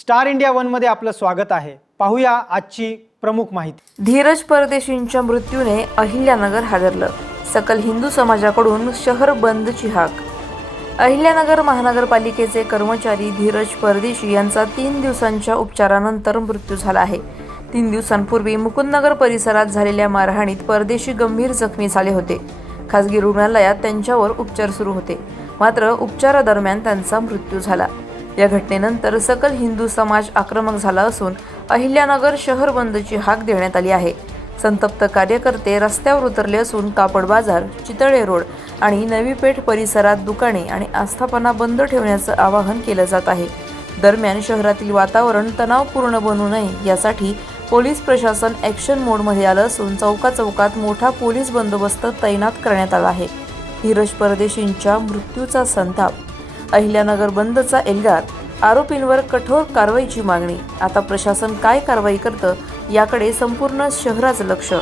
Star India one मध्ये आपलं स्वागत आहे। पाहूया आजची प्रमुख माहिती। धीरज परदेशींच्या मृत्यूने अहिल्यानगर हादरलं। सकल हिंदू समाजाकडून शहर बंदची हाक। अहिल्यानगर महानगरपालिकेचे कर्मचारी धीरज परदेशी यांचा 3 दिवसांच्या उपचारानंतर मृत्यू झाला आहे। 3 दिवसांपूर्वी मुकुंदनगर परिसरात झालेल्या मारहाणीत परदेशी गंभीर जखमी झाले होते। खासगी रुग्णालयात त्यांच्यावर उपचार सुरू होते, मात्र उपचारादरम्यान त्यांचा मृत्यू झाला। या घटनेनंतर सकल हिंदू समाज आक्रमक झाला असून अहिल्यानगर शहर बंदची हाक देण्यात आली आहे। संतप्त कार्यकर्ते रस्त्यावर उतरले असून कापड बाजार, चितळे रोड आणि नवी पेठ परिसरात दुकाने आणि आस्थापना बंद ठेवण्याचं आवाहन केलं जात आहे। दरम्यान शहरातील वातावरण तणावपूर्ण बनू नये यासाठी पोलीस प्रशासन ॲक्शन मोडमध्ये आलं असून चौकात मोठा पोलीस बंदोबस्त तैनात करण्यात आला आहे। धीरज परदेशींच्या मृत्यूचा संताप, अहिल्यानगर बंदचा एल्गार, आरोपींवर कठोर कारवाईची मागणी। आता प्रशासन काय कारवाई करतं याकडे संपूर्ण शहराचं लक्ष।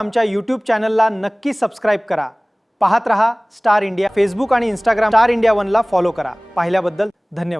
आमच्या YouTube चॅनलला नक्की सबस्क्राइब करा। पाहत रहा स्टार इंडिया। फेसबुक आणि इंस्टाग्राम स्टार इंडिया वनला फॉलो करा। पाहिल्याबद्दल धन्यवाद।